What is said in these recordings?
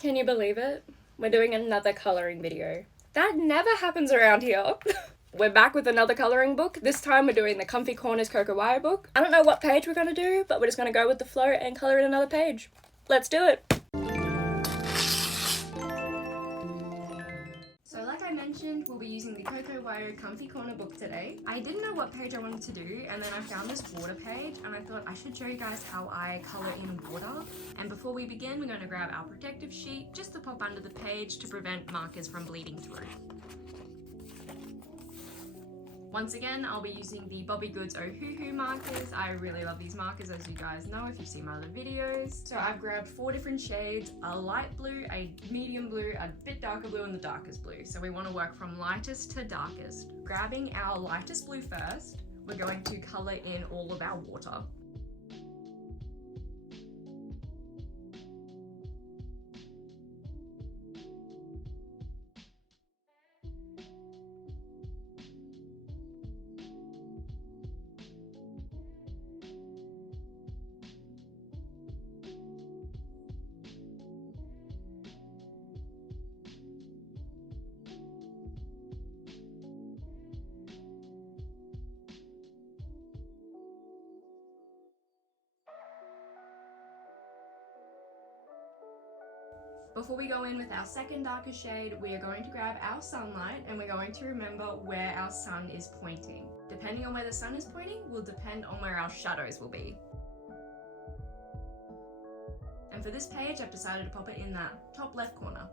Can you believe it? We're doing another colouring video. That never happens around here. We're back with another colouring book. This time we're doing the Comfy Corners Coco Wyo book. I don't know what page we're going to do, but we're just going to go with the flow and colour in another page. Let's do it! So like I mentioned, we'll be using the Coco Wyo Comfy Corner book today. I didn't know what page I wanted to do, and then I found this water page, and I thought I should show you guys how I colour in water. And before we begin, we're going to grab our protective sheet just to pop under the page to prevent markers from bleeding through. Once again, I'll be using the Bobby Goods Ohuhu markers. I really love these markers, as you guys know if you've seen my other videos. So I've grabbed 4 different shades, a light blue, a medium blue, a bit darker blue, and the darkest blue. So we want to work from lightest to darkest. Grabbing our lightest blue first, we're going to colour in all of our water. Before we go in with our second darkest shade, we are going to grab our sunlight and we're going to remember where our sun is pointing. Depending on where the sun is pointing will depend on where our shadows will be. And for this page, I've decided to pop it in that top left corner.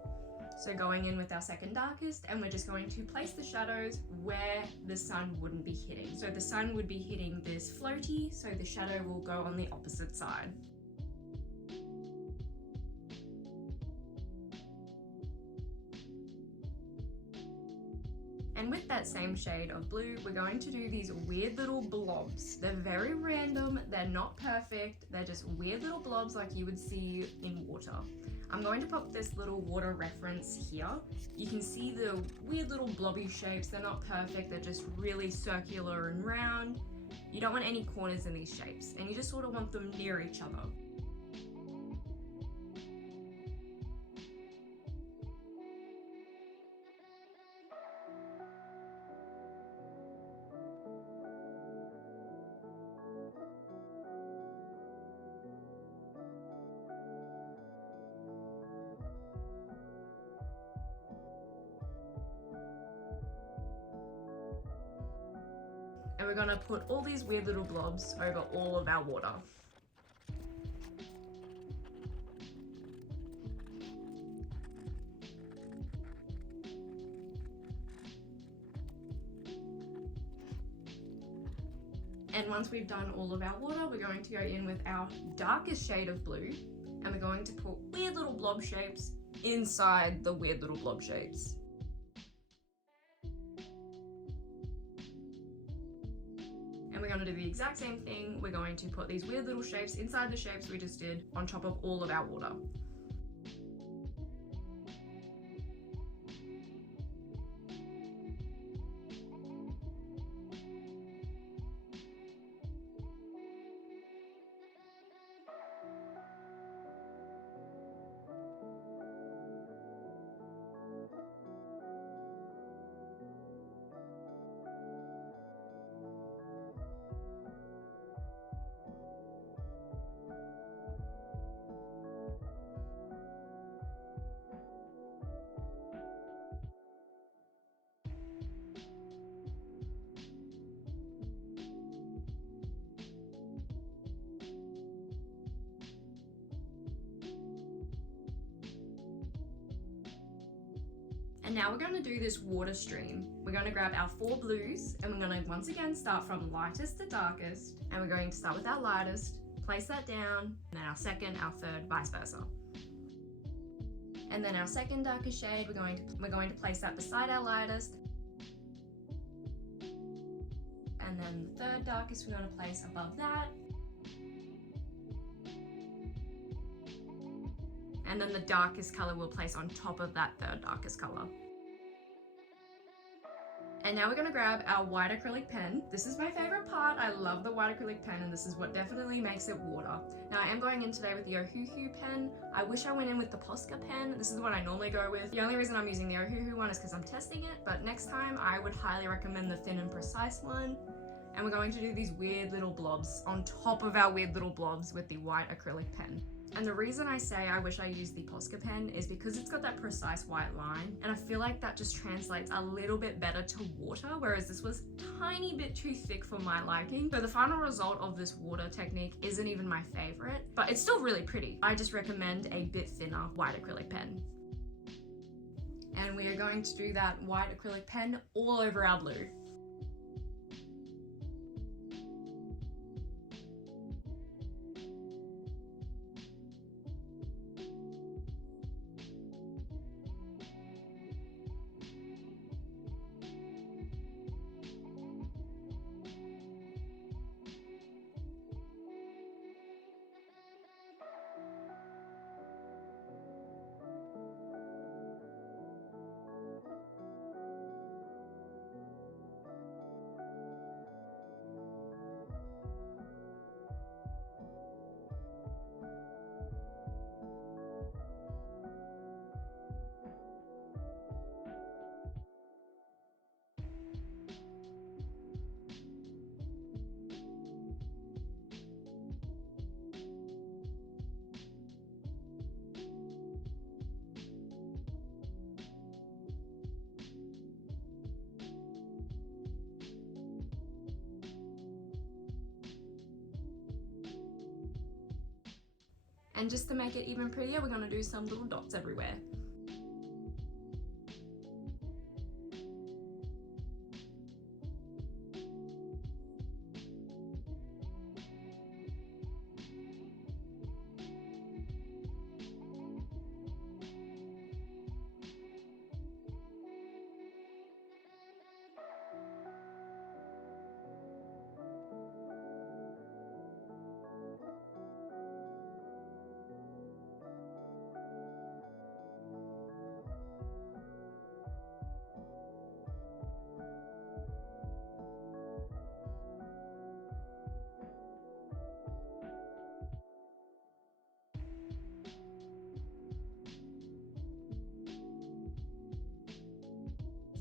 So going in with our second darkest, and we're just going to place the shadows where the sun wouldn't be hitting. So the sun would be hitting this floaty, so the shadow will go on the opposite side. And with that same shade of blue, we're going to do these weird little blobs. They're very random, they're not perfect, they're just weird little blobs like you would see in water. I'm going to pop this little water reference here. You can see the weird little blobby shapes, they're not perfect, they're just really circular and round. You don't want any corners in these shapes, and you just sort of want them near each other. And we're going to put all these weird little blobs over all of our water. And once we've done all of our water, we're going to go in with our darkest shade of blue, and we're going to put weird little blob shapes inside the weird little blob shapes. And we're going to do the exact same thing. We're going to put these weird little shapes inside the shapes we just did on top of all of our water. And now we're going to do this water stream. We're going to grab our 4 blues, and we're going to once again start from lightest to darkest, and we're going to start with our lightest, place that down, and then our second, our third, vice versa. And then our second darkest shade, we're going to place that beside our lightest, and then the third darkest we're going to place above that, and then the darkest color we'll place on top of that third darkest color. And now we're gonna grab our white acrylic pen. This is my favorite part. I love the white acrylic pen, and this is what definitely makes it water. Now I am going in today with the Ohuhu pen. I wish I went in with the Posca pen. This is what I normally go with. The only reason I'm using the Ohuhu one is because I'm testing it, but next time I would highly recommend the thin and precise one. And we're going to do these weird little blobs on top of our weird little blobs with the white acrylic pen. And the reason I say I wish I used the Posca pen is because it's got that precise white line, and I feel like that just translates a little bit better to water, whereas this was a tiny bit too thick for my liking. So the final result of this water technique isn't even my favorite, but it's still really pretty. I just recommend a bit thinner white acrylic pen. And we are going to do that white acrylic pen all over our blue. And just to make it even prettier, we're gonna do some little dots everywhere.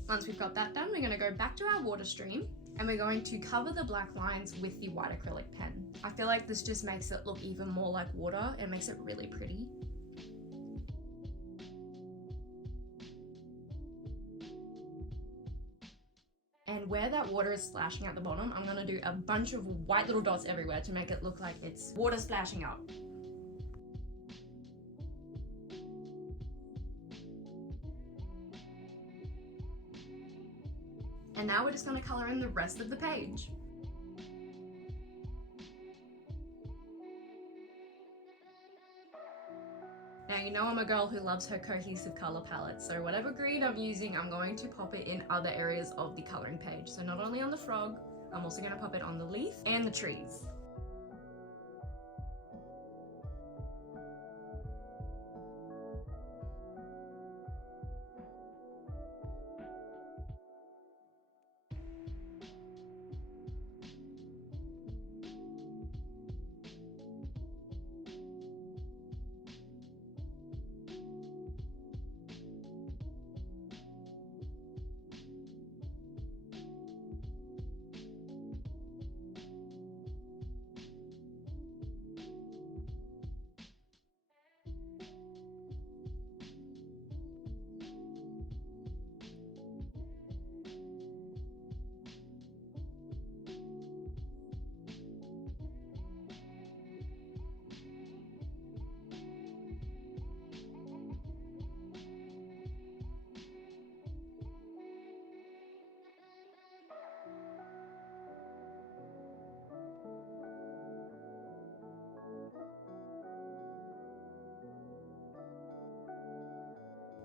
Once we've got that done, we're going to go back to our water stream and we're going to cover the black lines with the white acrylic pen. I feel like this just makes it look even more like water and makes it really pretty. And where that water is splashing at the bottom, I'm going to do a bunch of white little dots everywhere to make it look like it's water splashing up. And now we're just going to colour in the rest of the page. Now you know I'm a girl who loves her cohesive colour palette, so whatever green I'm using, I'm going to pop it in other areas of the colouring page. So not only on the frog, I'm also going to pop it on the leaf and the trees.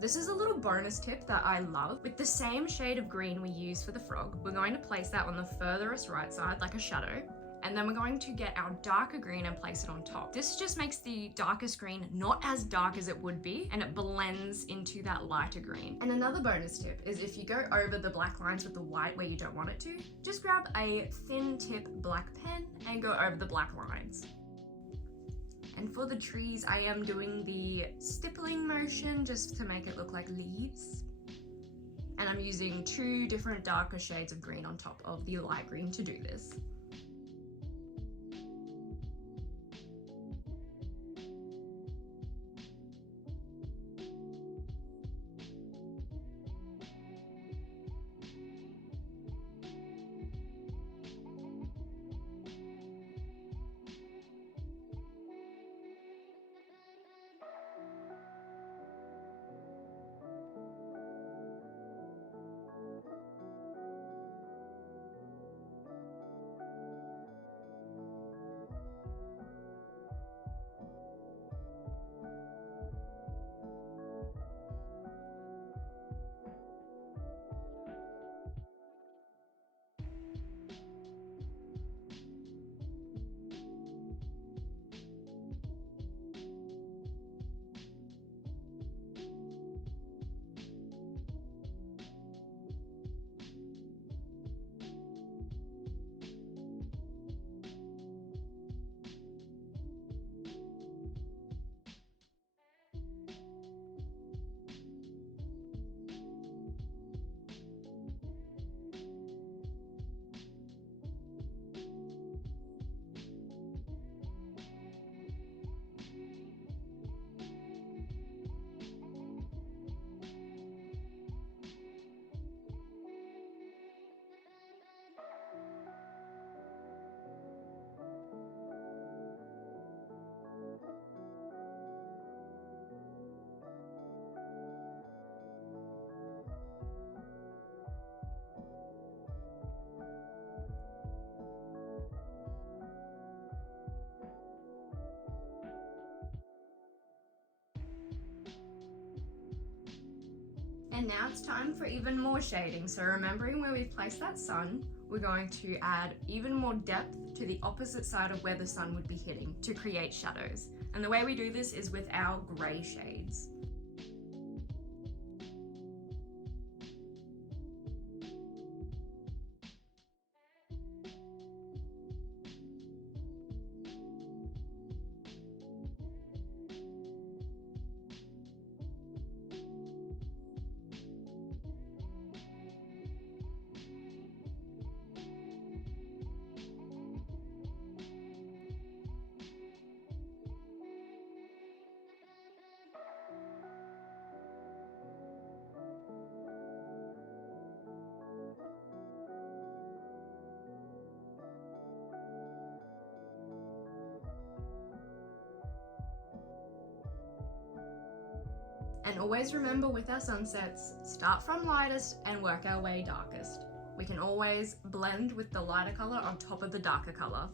This is a little bonus tip that I love. With the same shade of green we use for the frog, we're going to place that on the furthest right side like a shadow. And then we're going to get our darker green and place it on top. This just makes the darkest green not as dark as it would be, and it blends into that lighter green. And another bonus tip is if you go over the black lines with the white where you don't want it to, just grab a thin tip black pen and go over the black lines. And for the trees, I am doing the stippling motion just to make it look like leaves. And I'm using 2 different darker shades of green on top of the light green to do this. And now it's time for even more shading. So remembering where we've placed that sun, we're going to add even more depth to the opposite side of where the sun would be hitting to create shadows. And the way we do this is with our gray shades. And always remember with our sunsets, start from lightest and work our way darkest. We can always blend with the lighter color on top of the darker color.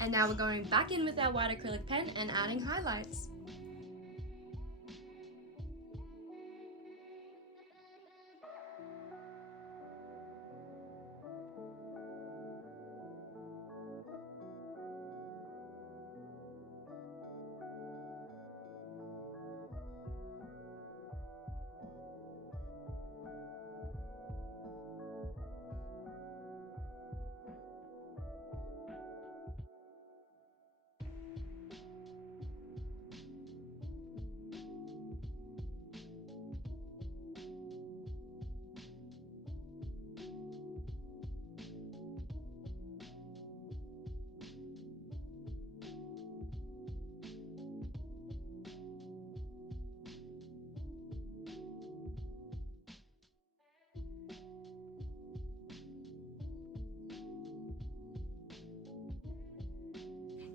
And now we're going back in with our white acrylic pen and adding highlights.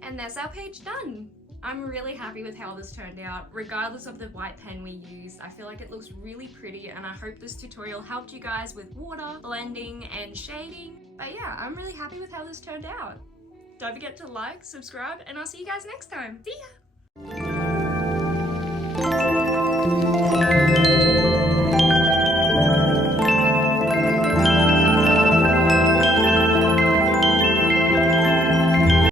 And that's our page done. I'm really happy with how this turned out, regardless of the white pen we used. I feel like it looks really pretty, and I hope this tutorial helped you guys with water, blending, and shading. But yeah, I'm really happy with how this turned out. Don't forget to like, subscribe, and I'll see you guys next time. See ya!